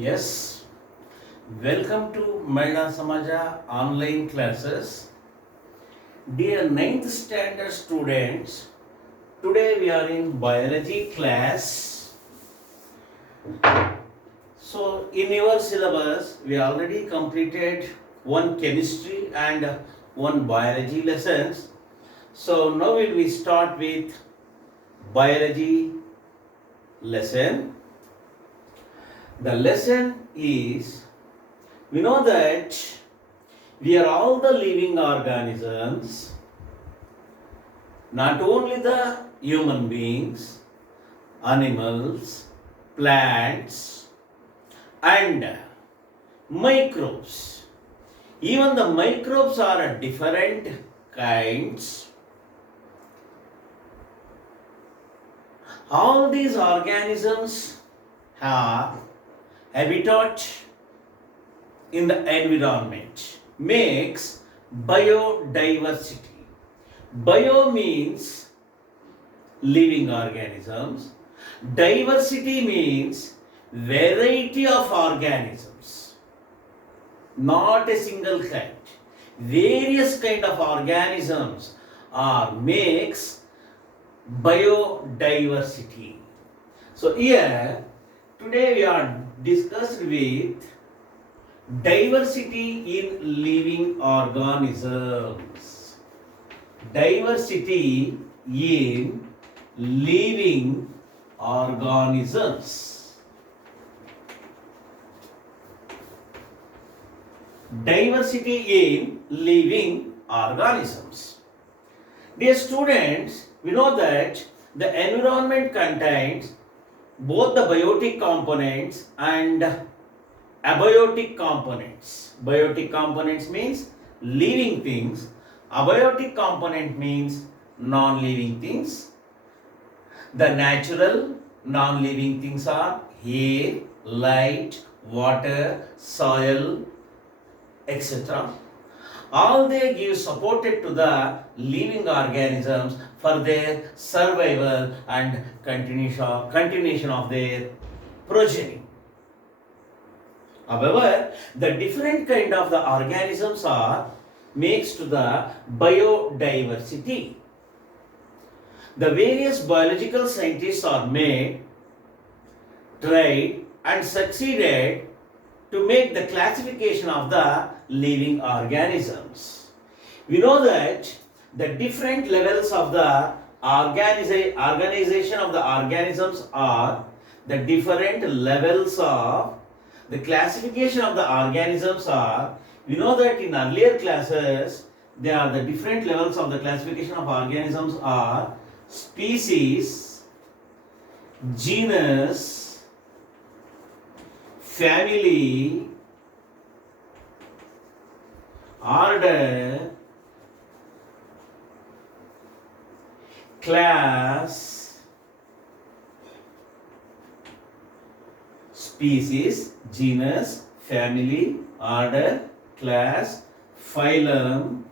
Yes, welcome to Mahila Samaja online classes. Dear ninth standard students, today we are in biology class. So, in your syllabus, we already completed one chemistry and one biology lessons. So, now will we start with biology lesson. The lesson is, we know that we are all the living organisms, not only the human beings, animals, plants, and microbes. Even the microbes are different kinds. All these organisms have habitat in the environment, makes biodiversity. Bio means living organisms. Diversity means variety of organisms, not a single kind. Various kind of organisms are makes biodiversity. So here today we are discussed with diversity in living organisms. Diversity in living organisms. Diversity in living organisms. Dear students, we know that the environment contains both the biotic components and abiotic components. Biotic components means living things. Abiotic component means non-living things. The natural non-living things are air, light, water, soil, etc. All they give supported to the living organisms for their survival and continuation of their progeny. However, the different kind of the organisms are makes to the biodiversity. The various biological scientists are made, tried and succeeded to make the classification of the living organisms. We know that the different levels of the organization of the organisms are the different levels of the classification of the organisms are. We know that in earlier classes there are the different levels of the classification of organisms are species, genus, family, order, class, species, genus, family, order, class, phylum,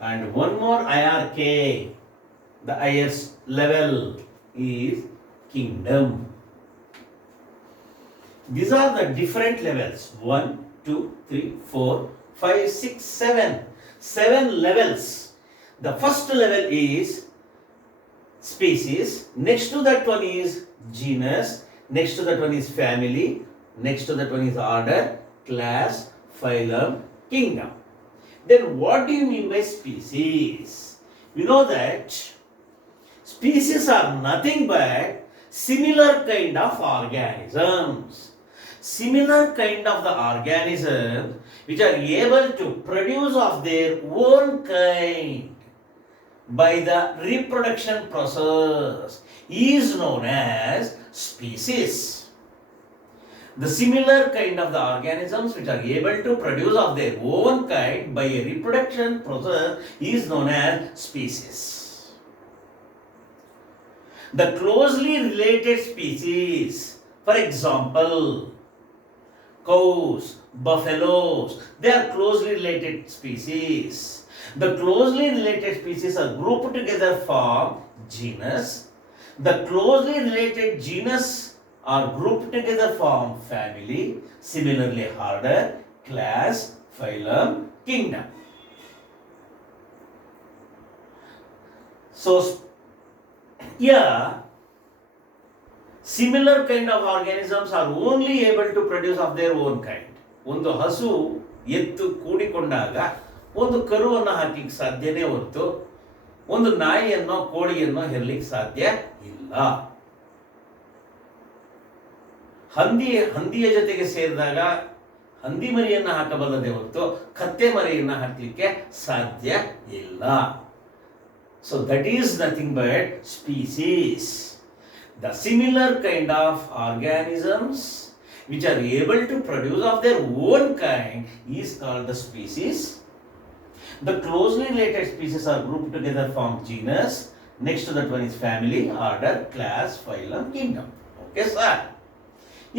and one more IRK. The highest level is kingdom. These are the different levels. 1, 2, 3, 4, 5, 6, 7. 7 levels. The first level is species. Next to that one is genus. Next to that one is family. Next to that one is order, class, phylum, kingdom. Then what do you mean by species? We know that species are nothing but similar kind of organisms. Similar kind of the organisms which are able to produce of their own kind by the reproduction process is known as species. The similar kind of the organisms which are able to produce of their own kind by a reproduction process is known as species. The closely related species, for example, cows, buffaloes, they are closely related species. The closely related species are grouped together form genus. The closely related genus are grouped together form family, similarly order, class, phylum, kingdom. So here, similar kind of organisms are only able to produce of their own kind. ಒಂದು ಹಸು ಎತ್ತು ಕೂಡಿಕೊಂಡಾಗ ಒಂದು ಕರುವನ್ನು ಹಾಕಲಿಕ್ಕೆ ಸಾಧ್ಯನೇ ಹೊರತು ಒಂದು ನಾಯಿಯನ್ನೋ ಕೋಳಿಯನ್ನೋ ಹೆರಲಿಕ್ಕೆ ಸಾಧ್ಯ ಇಲ್ಲ. ಹಂದಿಯ ಜೊತೆಗೆ ಸೇರಿದಾಗ ಹಂದಿ ಮರಿಯನ್ನು ಹಾಕಬಲ್ಲದೆ ಹೊರತು ಕತ್ತೆ ಮರಿಯನ್ನು ಹಾಕಲಿಕ್ಕೆ ಸಾಧ್ಯ ಇಲ್ಲ. So that is nothing but species. The similar kind of organisms which are able to produce of their own kind is called the species. The closely related species are grouped together form genus. Next to that one is family, order, class, phylum, kingdom. Okay, sir?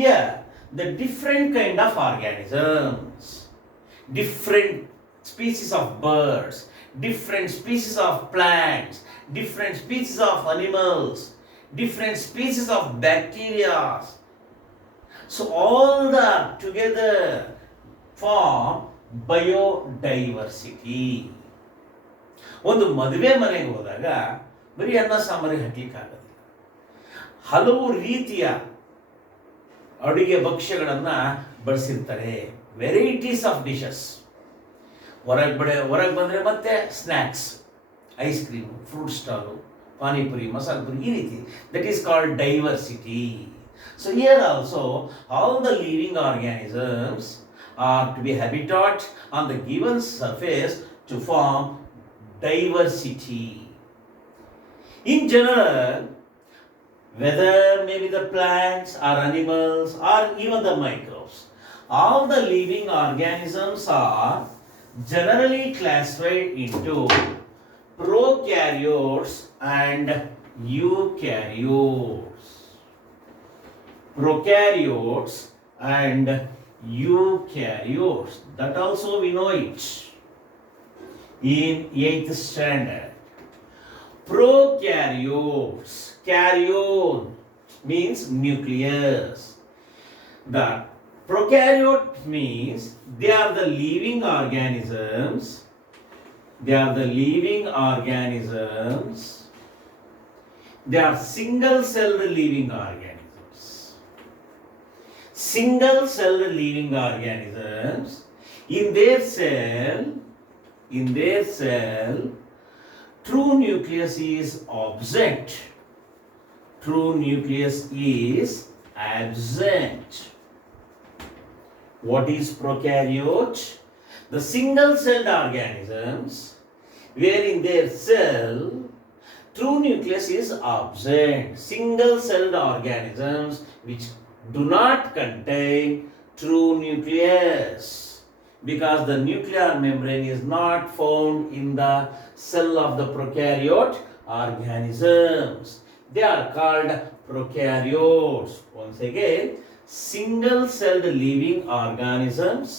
Yeah, the different kind of organisms, different species of birds, different species of plants, different species of animals, different species of bacteria. So all that together form biodiversity. ಒಂದು ಮದುವೆ ಮನೆಗೆ ಹೋದಾಗ ಬರೀ ಅನ್ನ ಸಾಂಬಾರಿಗೆ ಹಾಕಲಿಕ್ಕಾಗಲ್ಲ. ಹಲವು ರೀತಿಯ ಅಡುಗೆ ಭಕ್ಷ್ಯಗಳನ್ನು ಬಳಸಿರ್ತಾರೆ. Varieties of dishes. ಹೊರಗೆ ಬಂದರೆ ಮತ್ತೆ snacks, ice cream, fruit stall, panipuri, masala puri, ಈ ರೀತಿ. That is called diversity. So here also all the living organisms are to be habitat on the given surface to form diversity. In general, whether maybe the plants or animals or even the microbes, all the living organisms are generally classified into prokaryotes and eukaryotes. Prokaryotes and eukaryotes. That also we know it in 8th standard. Prokaryotes. Karyon means nucleus. The prokaryote means they are the living organisms. They are the living organisms. They are single-celled living organisms. Single-celled living organisms. In their cell, true nucleus is absent. True nucleus is absent. What is prokaryote? The single-celled organisms where in their cell true nucleus is absent. Single-celled organisms which do not contain true nucleus because the nuclear membrane is not found in the cell of the prokaryote organisms. They are called prokaryotes. Once again, single-celled living organisms.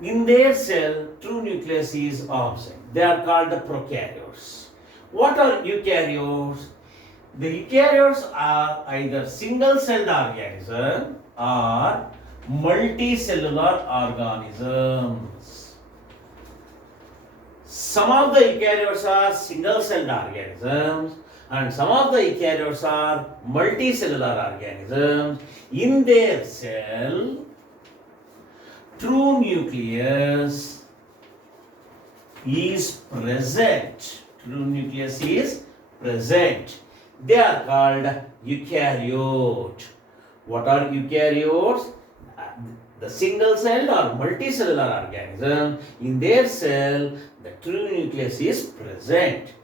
In their cell, true nucleus is absent. They are called the prokaryotes. What are eukaryotes? The eukaryotes are either single-celled organisms or multicellular organisms. Some of the eukaryotes are single-celled organisms and some of the eukaryotes are multicellular organisms. In their cell, true nucleus is present. True nucleus is present. They are called eukaryote. What are eukaryotes? The single-celled or multicellular organism. In their cell, the true nucleus is present.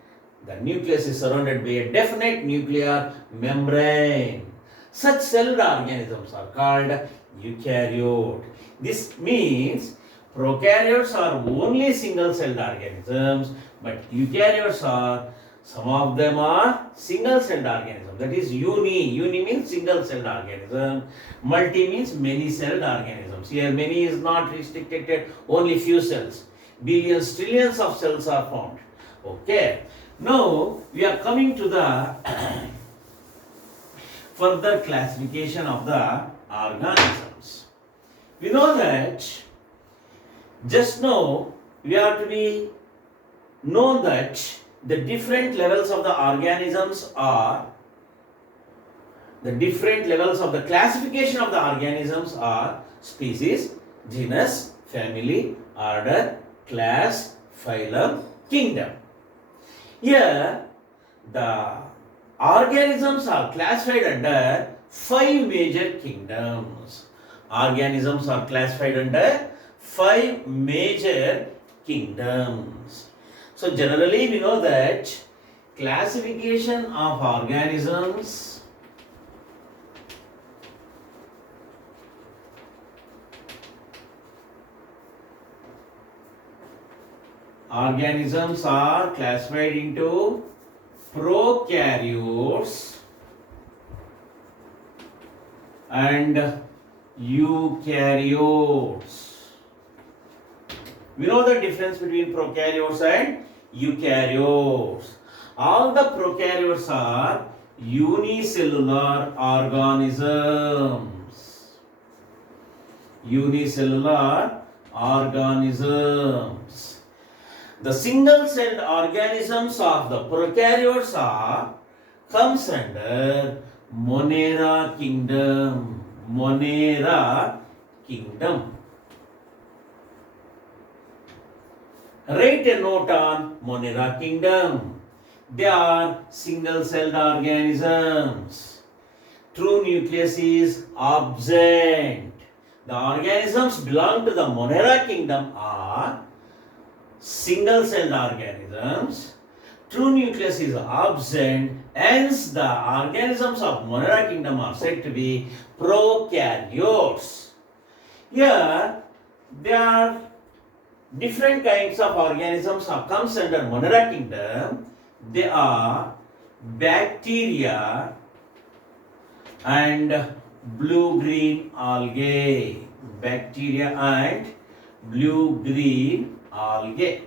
The nucleus is surrounded by a definite nuclear membrane. Such celled organisms are called eukaryote. This means prokaryotes are only single-celled organisms, but eukaryotes are, some of them are single-celled organisms. That is uni. Uni means single-celled organism. Multi means many-celled organisms. Here many is not restricted, only few cells. Billions, trillions of cells are found. Okay. Now we are coming to the further classification of the organisms. We know that just now we have to be known that the different levels of the organisms are the different levels of the classification of the organisms are species, genus, family, order, class, phylum, kingdom. Here the organisms are classified under 5 major kingdoms. Organisms are classified under 5 major kingdoms. So generally we know that classification of organisms are classified into prokaryotes and eukaryotes. We know the difference between prokaryotes and eukaryotes. All the prokaryotes are unicellular organisms. Unicellular organisms. The single-celled organisms of the prokaryotes comes under Monera kingdom. Monera kingdom. Write a note on Monera kingdom. They are single-celled organisms. True nucleus is absent. The organisms belong to the Monera kingdom are single-celled organisms. True nucleus is absent, hence the organisms of Monera kingdom are said to be prokaryotes. Here there are different kinds of organisms that comes under Monera kingdom. They are bacteria and blue-green algae. Bacteria and blue-green algae.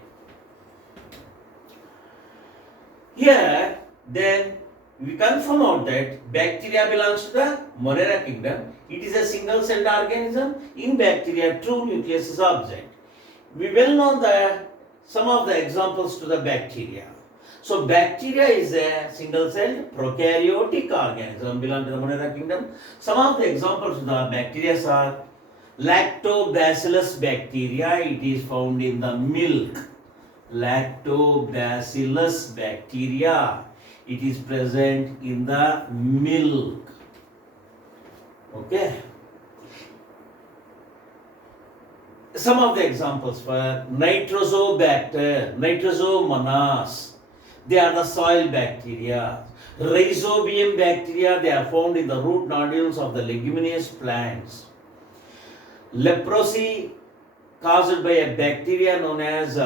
Here then we confirm out that bacteria belongs to the Monera kingdom. It is a single-celled organism. In bacteria, true nucleus is absent. We well know some of the examples to the bacteria. So bacteria is a single-celled prokaryotic organism belong to the Monera kingdom. Some of the examples of the bacteria are Lactobacillus bacteria. It is found in the milk. Lactobacillus bacteria. It is present in the milk. Okay. Some of the examples for Nitrobacter, Nitrosomonas. They are the soil bacteria. Rhizobium bacteria, they are found in the root nodules of the leguminous plants. Leprosy caused by a bacteria known as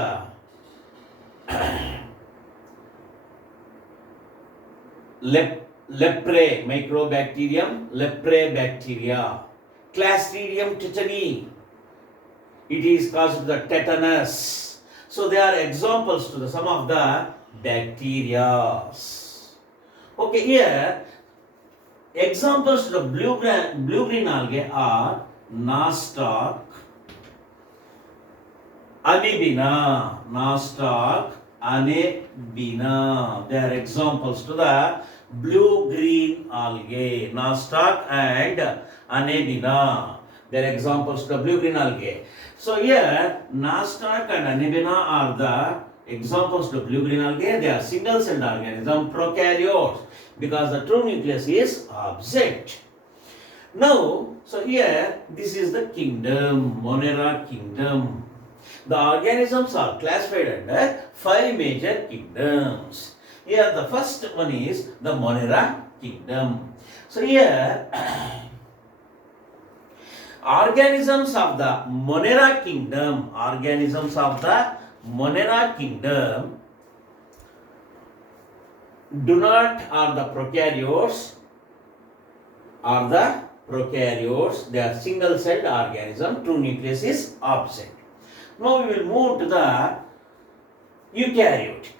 leprae, microbacterium, leprae bacteria. Clostridium tetani, it is caused the tetanus. So they are examples to some of the bacteria. Okay, here examples to the blue-green algae are nostoc, anebina. Nostoc, anebina. They are examples to the blue-green algae. Nostoc and anebina. They are examples to the blue-green algae. So here, nostoc and anebina are the examples to blue-green algae. They are single-celled organisms, prokaryotes, because the true nucleus is absent. Now, so here, this is the kingdom, Monera kingdom. The organisms are classified under 5 major kingdoms. Here, the first one is the Monera kingdom. So here, organisms of the Monera kingdom, do not are the prokaryotes, they are single-celled organism, true nucleus is absent. Now we will move to the eukaryotic.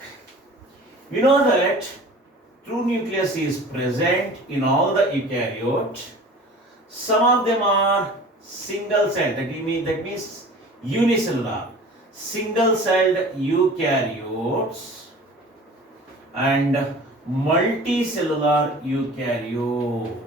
We know that true nucleus is present in all the eukaryote. Some of them are single celled, that means unicellular. Single celled eukaryotes and multicellular eukaryotes.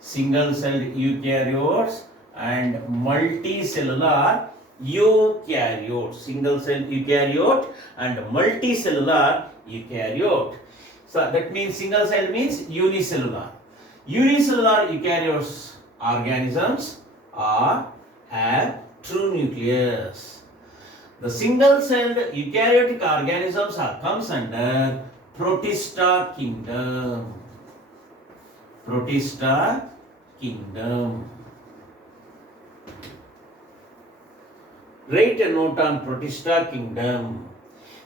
Single celled eukaryotes and multicellular eukaryote. Single celled eukaryote and multicellular eukaryote. So that means single celled means unicellular. Unicellular eukaryotes organisms have true nucleus. The single celled eukaryotic organisms comes under Protista kingdom. Protista kingdom. Write a note on Protista kingdom.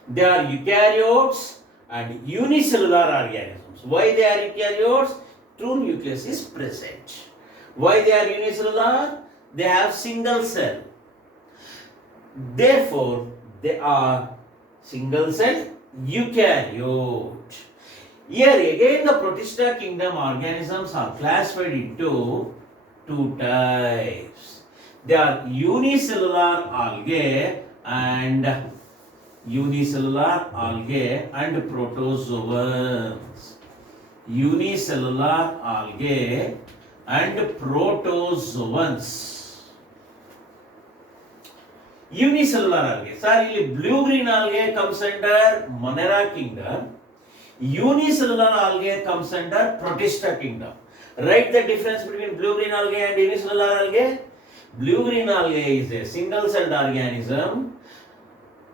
They are eukaryotes and unicellular organisms. Why they are eukaryotes? True nucleus is present. Why they are unicellular? They have single cell. Therefore, they are single cell eukaryote. Here again the Protista kingdom organisms are classified into two types. They are unicellular algae and protozoans. Unicellular algae and protozoans. Unicellular algae. Sir, blue-green algae comes under Monera kingdom. Unicellular algae comes under Protista kingdom. Write the difference between blue-green algae and unicellular algae. Blue-green algae is a single-celled organism.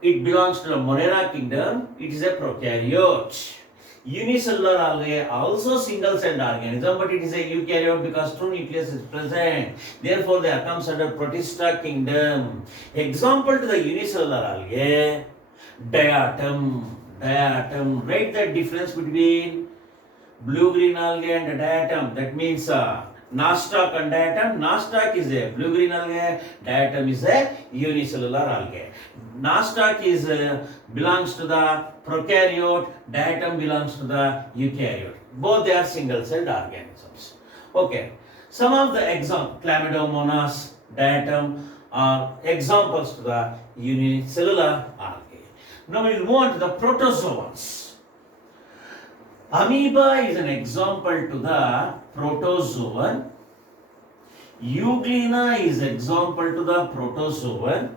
It belongs to the Monera kingdom. It is a prokaryote. Unicellular algae also single-celled organism, but it is a eukaryote because true nucleus is present. Therefore, they comes under Protista kingdom. Example to the unicellular algae, diatom. Diatom. Write the difference between blue-green algae and diatom. That means nostoc and diatom. Nostoc is a blue-green algae. Diatom is a unicellular algae. Nostoc is belongs to the prokaryote. Diatom belongs to the eukaryote. Both they are single-celled organisms. Okay. Some of the examples, Chlamydomonas, diatom, are examples to the unicellular algae. Now we will move on to the protozoans. Amoeba is an example to the protozoan. Euglena is example to the protozoan.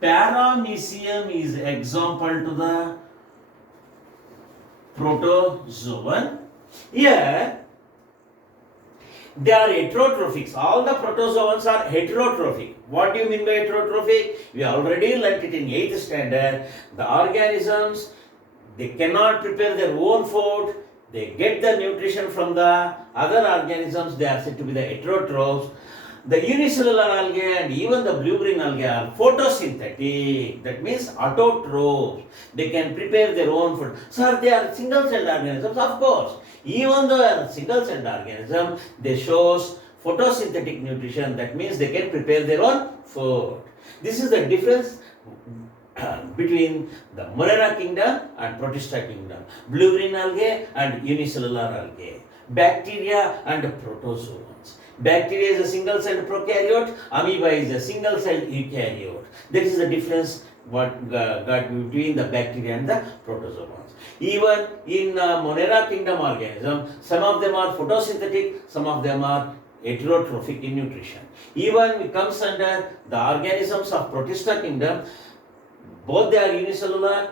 Paramecium is example to the protozoan. Here, they are heterotrophics. All the protozoans are heterotrophic. What do you mean by heterotrophic? We already learnt it in 8th standard. The organisms, they cannot prepare their own food. They get the nutrition from the other organisms. They are said to be the heterotrophs. The unicellular algae and even the blue-green algae are photosynthetic. That means autotrophs. They can prepare their own food. Sir, they are single-celled organisms. Of course. Even though they are single-celled organism, they shows photosynthetic nutrition. That means they can prepare their own food. This is the difference between the Monera kingdom and Protista kingdom. Blue-green algae and unicellular algae. Bacteria and protozoans. Bacteria is a single-celled prokaryote. Amoeba is a single-celled eukaryote. That is the difference what got between the bacteria and the protozoans. Even in Monera kingdom organism, some of them are photosynthetic, some of them are heterotrophic in nutrition. Even it comes under the organisms of Protista kingdom, both they are unicellular.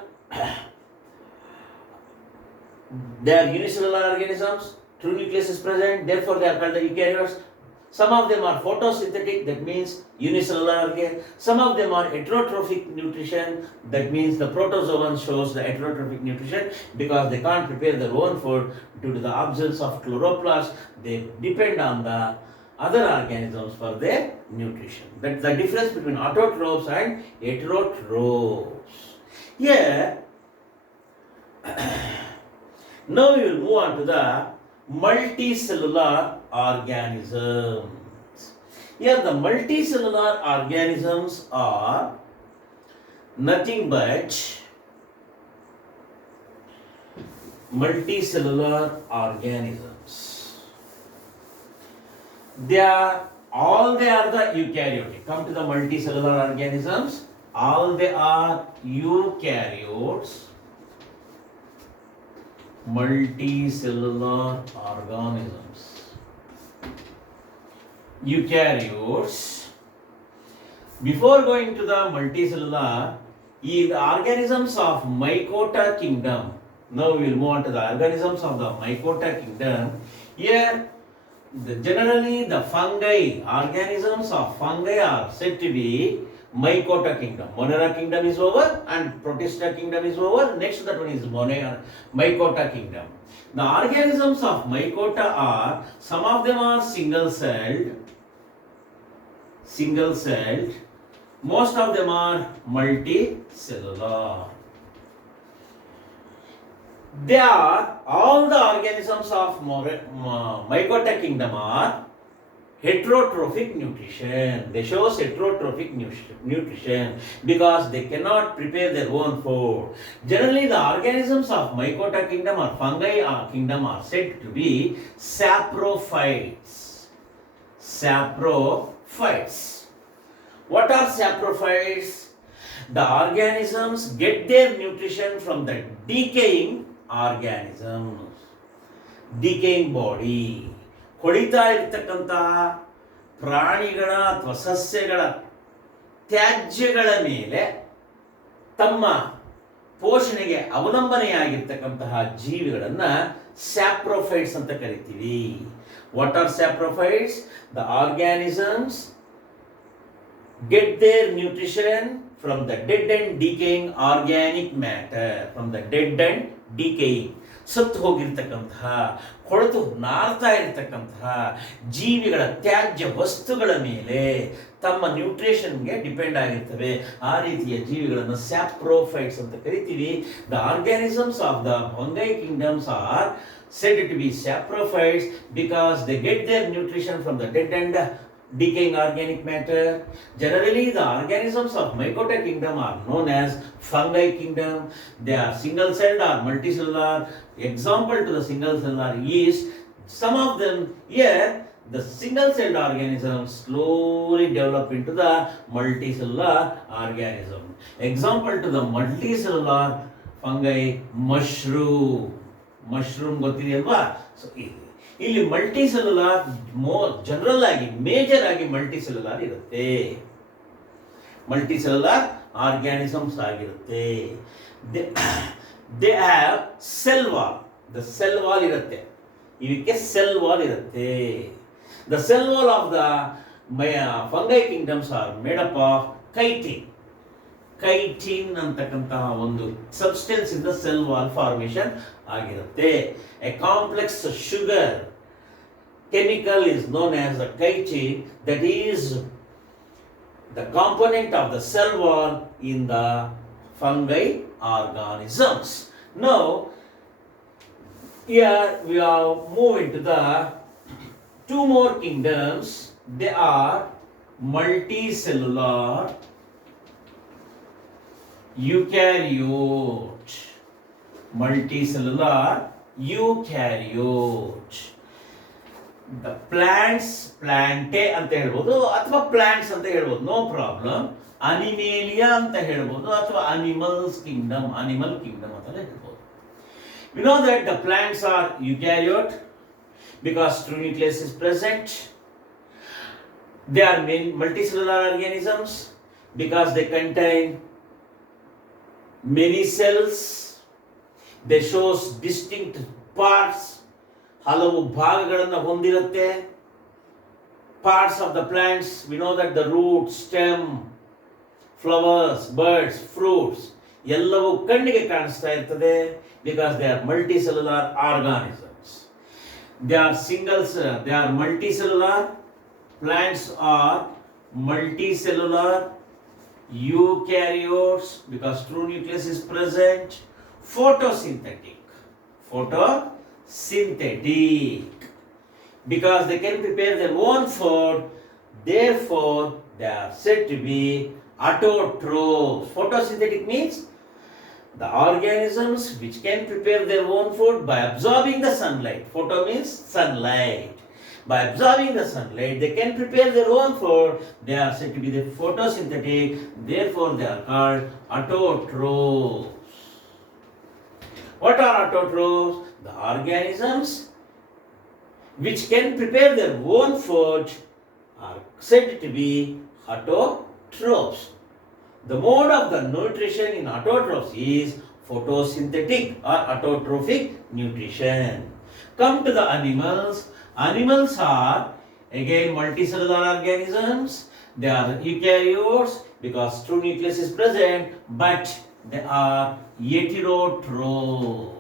They are unicellular organisms. True nucleus is present, therefore they are called the eukaryotes. Some of them are photosynthetic, that means unicellular algae. Some of them are heterotrophic nutrition, that means the protozoan shows the heterotrophic nutrition because they can't prepare their own food due to the absence of chloroplast. They depend on the other organisms for their nutrition. That's the difference between autotrophs and heterotrophs. Here, now we will move on to the multicellular organisms. Here the multicellular organisms are nothing but multicellular organisms. They are the eukaryotic. Come to the multicellular organisms. All they are eukaryotes. Multicellular organisms. Eukaryotes. Before going to the multicellular, the organisms of Mycota kingdom. Now we will move on to the organisms of the Mycota kingdom. Here, generally the fungi, organisms of fungi are said to be Mycota kingdom. Monera kingdom is over and Protista kingdom is over. Next that one is Mycota kingdom. The organisms of Mycota are, some of them are single-celled. Most of them are multicellular. They are, all the organisms of Mycota kingdom are heterotrophic nutrition. They show heterotrophic nutrition because they cannot prepare their own food. Generally, the organisms of Mycota kingdom or fungi kingdom are said to be saprophytes. Saprophytes. What are saprophytes? The organisms get their nutrition from the decaying organisms. Decaying body. ಹೊಡಿತಾ ಇರ್ತಕ್ಕಂತಹ ಪ್ರಾಣಿಗಳ ಅಥವಾ ಸಸ್ಯಗಳ ತ್ಯಾಜ್ಯಗಳ ಮೇಲೆ ತಮ್ಮ ಪೋಷಣೆಗೆ ಅವಲಂಬನೆಯಾಗಿರ್ತಕ್ಕಂತಹ ಜೀವಿಗಳನ್ನು saprophytes ಅಂತ ಕರಿತೀವಿ. What are saprophytes? The organisms get their nutrition from the dead and decaying organic matter. From the dead and decaying, ಸತ್ತು ಹೋಗಿರ್ತಕ್ಕಂತಹ, ಕೊಳೆತು ನಾರ್ತಾ ಇರತಕ್ಕಂತಹ ಜೀವಿಗಳ ತ್ಯಾಜ್ಯ ವಸ್ತುಗಳ ಮೇಲೆ ತಮ್ಮ ನ್ಯೂಟ್ರಿಷನ್ಗೆ ಡಿಪೆಂಡ್ ಆಗಿರ್ತವೆ. ಆ ರೀತಿಯ ಜೀವಿಗಳನ್ನು ಸ್ಯಾಪ್ರೋಫೈಟ್ಸ್ ಅಂತ ಕರಿತೀವಿ. The organisms of the fungi kingdoms are said to be saprophytes because they get their nutrition from the dead and decaying organic matter. Generally, the organisms of Mycota kingdom are known as fungi kingdom. They are single-celled or multicellular. Example to the single-cellular is, some of them here, the single-celled organisms slowly develop into the multicellular organism. Example to the multicellular fungi, mushroom. Mushroom ಗೊತ್ತಿದೆಯಲ್ವಾ? So ಇಲ್ಲಿ multicellular general ಆಗಿ, major ಆಗಿ multicellular ಇರುತ್ತೆ. Multicellular organisms ಆಗಿರುತ್ತೆ. They have cell wall. The cell wall ಇರುತ್ತೆ, ಇವಕ್ಕೆ cell wall ಇರುತ್ತೆ. The cell wall of the fungi kingdoms are made up of chitin. Chitin ಅಂತಕ್ಕಂತಹ ಒಂದು ಸಬ್ಸ್ಟೆನ್ಸ್ ಇಂದ ಸೆಲ್ ವಾಲ್ ಫಾರ್ಮೇಷನ್ ಆಗಿರುತ್ತೆ. A complex sugar chemical is known as the chitin, that is the component of the cell wall in the fungi organisms. Now, here we are moving to the two more kingdoms. They are multicellular eukaryote. Multicellular eukaryote. The plants, ಪ್ಲಾಂಟೆ ಅಂತ ಹೇಳ್ಬೋದು ಅಥವಾ plants ಅಂತ ಹೇಳ್ಬೋದು, no problem. ಅನಿಮೇಲಿಯಾ ಅಂತ ಹೇಳ್ಬೋದು ಅಥವಾ animals Kingdom, animal Kingdom ಅಂತ ಹೇಳ್ಬೋದು. We know that the plants are eukaryote because true nucleus is present. They are multicellular organisms because they contain many cells. They show distinct parts. ಹಲವು ಭಾಗಗಳನ್ನು ಹೊಂದಿರುತ್ತೆ. Parts of the plants, we know that the root, stem, flowers, buds, fruits ಎಲ್ಲವೂ ಕಣ್ಣಿಗೆ ಕಾಣಿಸ್ತಾ ಇರ್ತದೆ because they are multicellular organisms. They are multicellular. Plants are multicellular eukaryotes because true nucleus is present. Photosynthetic because they can prepare their own food, therefore they are said to be autotrophs. Photosynthetic means The organisms which can prepare their own food by absorbing the sunlight. Photo means sunlight. By absorbing the sunlight, they can prepare their own food. They are said to be the photosynthetic. Therefore, they are called autotrophs. What are autotrophs? The organisms which can prepare their own food are said to be autotrophs. The mode of the nutrition in autotrophs is photosynthetic or autotrophic nutrition. Come to the animals. Animals are again multicellular organisms. They are eukaryotes because true nucleus is present, but they are heterotrophs.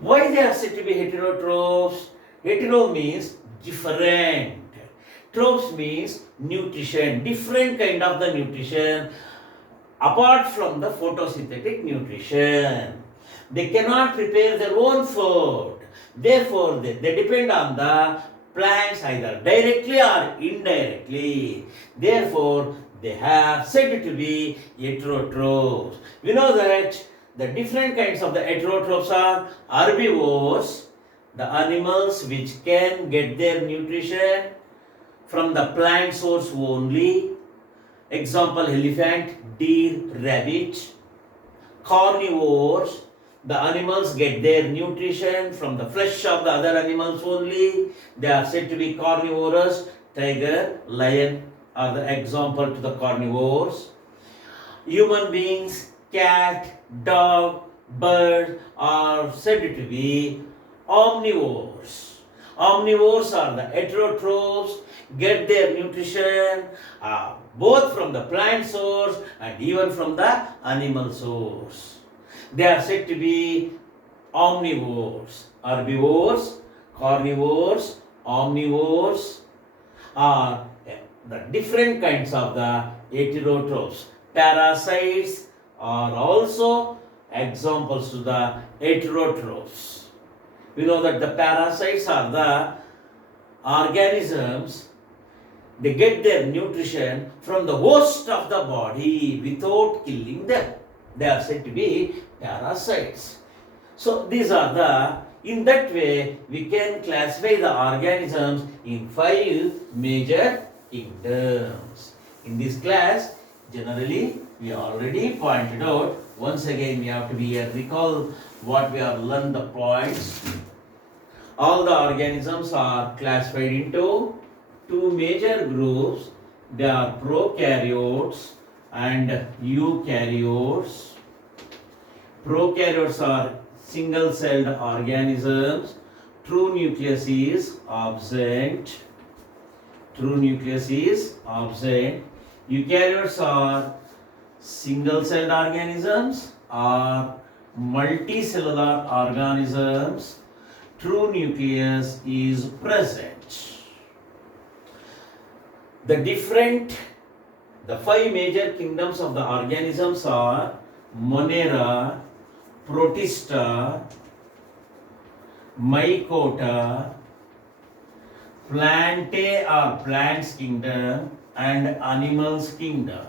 Why they are said to be heterotrophs? Hetero means different. Trophs means nutrition, different kind of the nutrition apart from the photosynthetic nutrition. They cannot prepare their own food. Therefore, they depend on the plants either directly or indirectly. Therefore, they are said to be heterotrophs. We know that the different kinds of the heterotrophs are herbivores, the animals which can get their nutrition from the plant source only. Example, elephant, deer, rabbit. Carnivores, the animals get their nutrition from the flesh of the other animals only. They are said to be carnivorous. Tiger, lion are the example to the carnivores. Human beings, cat, dog, bird are said to be omnivores. Omnivores are the heterotrophs, get their nutrition both from the plant source and even from the animal source. They are said to be omnivores. Herbivores, carnivores, omnivores are the different kinds of the heterotrophs. Parasites are also examples to the heterotrophs. We know that the parasites are the organisms, they get their nutrition from the host of the body without killing them. They are said to be parasites. So these are the, in that way we can classify the organisms in 5 major kingdoms. In this class, generally we already pointed out. Once again we have to be recall what we have learned, the points. All the organisms are classified into 2 major groups. They are prokaryotes and eukaryotes. Prokaryotes are single-celled organisms. True nucleus is absent. True nucleus is absent. Eukaryotes are single-celled organisms or multicellular organisms. True nucleus is present. The 5 major kingdoms of the organisms are Monera, Protista, Mycota, Plantae or plants kingdom, and animals kingdom.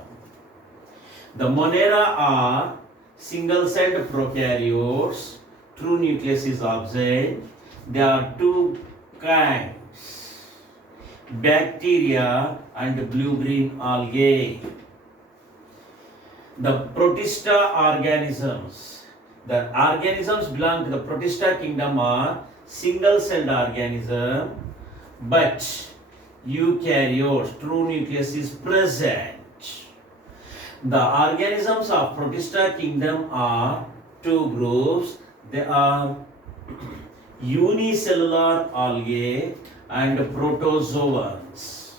The Monera are single-celled prokaryotes. True nucleus is absent. There are 2 kinds, bacteria and blue-green algae. The Protista organisms. The organisms belong to the Protista kingdom are single-celled organism, but eukaryotes, true nucleus is present. The organisms of Protista kingdom are 2 groups. They are unicellular algae and protozoans.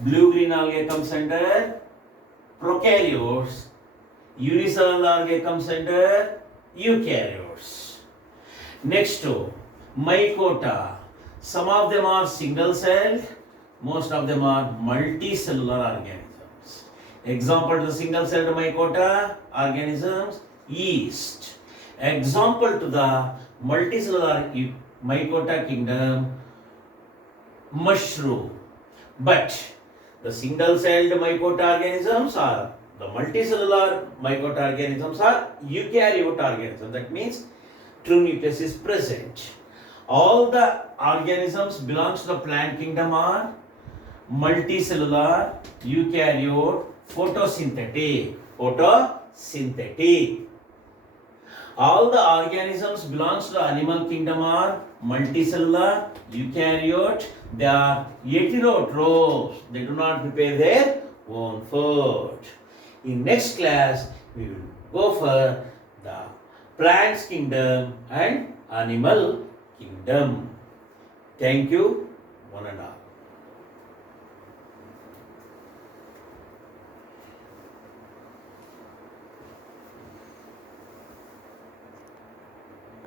Blue-green algae comes under prokaryotes. Unicellular algae comes under eukaryotes. Next to Mycota. Some of them are single-celled, most of them are multicellular organisms. Example to the single-celled Mycota organisms, yeast. Example to the multicellular Mycota kingdom, mushroom. But the single-celled Mycota organisms are The multicellular microorganisms are eukaryote organisms. That means true nucleus is present. All the organisms belongs to the plant kingdom are multicellular, eukaryote, photosynthetic. Photosynthetic. All the organisms belongs to the animal kingdom are multicellular, eukaryote. They are heterotrophs. They do not prepare their own food. In next class, we will go for the plants kingdom and animal kingdom. Thank you, one and all.